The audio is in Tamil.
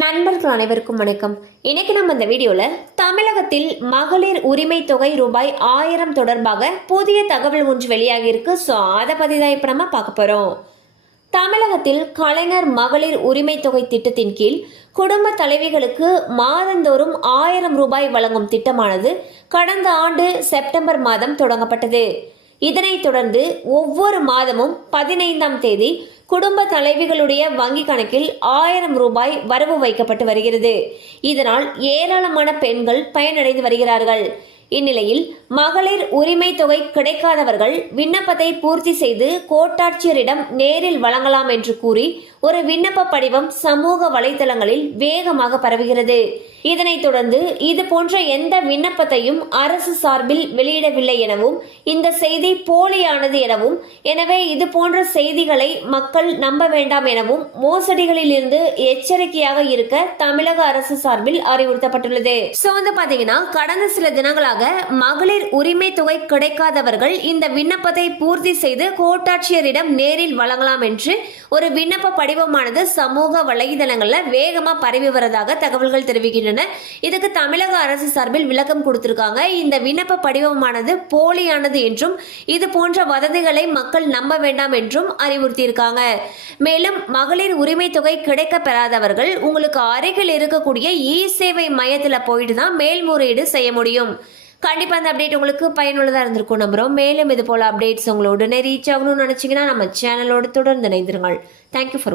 நண்பர்கள் அனைவருக்கும் வணக்கம். இன்னைக்கு நம்ம இந்த வீடியோல தமிழகத்தில் மகளிர் உரிமை தொகை ரூபாய் 1000 தொடர்பாக புதிய தகவல் ஒன்று வெளியாகி இருக்கு. அதை பத்தி தான் இப்ப நம்ம பார்க்க போறோம். தமிழகத்தில் கலைஞர் மகளிர் உரிமை தொகை திட்டத்தின் கீழ் குடும்ப தலைவிகளுக்கு மாதந்தோறும் 1000 ரூபாய் வழங்கும் திட்டமானது கடந்த ஆண்டு செப்டம்பர் மாதம் தொடங்கப்பட்டது. இதனைத் தொடர்ந்து ஒவ்வொரு மாதமும் 15ஆம் தேதி குடும்ப தலைவிகளுடைய வங்கி கணக்கில் 1000 ரூபாய் வரவு வைக்கப்பட்டு வருகிறது. இதனால் ஏராளமான பெண்கள் பயனடைந்து வருகிறார்கள். இந்நிலையில் மகளிர் உரிமை தொகை கிடைக்காதவர்கள் விண்ணப்பத்தை பூர்த்தி செய்து கோட்டாட்சியரிடம் நேரில் வழங்கலாம் என்று கூறி ஒரு விண்ணப்ப படிவம் சமூக வலைதளங்களில் வேகமாக பரவுகிறது. இதனைத் தொடர்ந்து இது போன்ற எந்த விண்ணப்பத்தையும் அரசு சார்பில் வெளியிடவில்லை எனவும் இந்த செய்தி போலியானது எனவும், எனவே இது போன்ற செய்திகளை மக்கள் நம்ப வேண்டாம் எனவும் மோசடிகளில் இருந்து எச்சரிக்கையாக இருக்க தமிழக அரசு சார்பில் அறிவுறுத்தப்பட்டுள்ளது. பாத்தீங்கன்னா கடந்த சில தினங்களாக மகளிர் உரிமை தொகை கிடைக்காதவர்கள் இந்த விண்ணப்பத்தை பூர்த்தி செய்து கோட்டாட்சியரிடம் நேரில் வழங்கலாம் என்று ஒரு விண்ணப்ப படிவமானது சமூக வலைதளங்கள்ல வேகமா பரவி வருவதாக தகவல்கள் தெரிவிக்கின்றன. இதுக்கு தமிழக அரசு சார்பில் விளக்கம் கொடுத்திருக்காங்க. இந்த விண்ணப்ப படிவமானது போலியானது என்றும் இது போன்ற வதந்திகளை மக்கள் நம்ப வேண்டாம் என்றும் அறிவுறுத்தியிருக்காங்க. மேலும் மகளிர் உரிமை தொகை கிடைக்க பெறாதவர்கள் உங்களுக்கு அருகில் இருக்கக்கூடிய இ-சேவை மையத்தில் போயிட்டு தான் மேல்முறையீடு செய்ய முடியும். கண்டிப்பா அந்த அப்டேட் உங்களுக்கு பயனுள்ளதா இருந்திருக்கும் நம்புறோம். மேலும் இது போல அப்டேட்ஸ் உங்களோட ரீச் ஆகணும்னு நினைச்சீங்கன்னா நம்ம சேனலோடு தொடர்ந்து இணைந்திருங்கள். Thank you for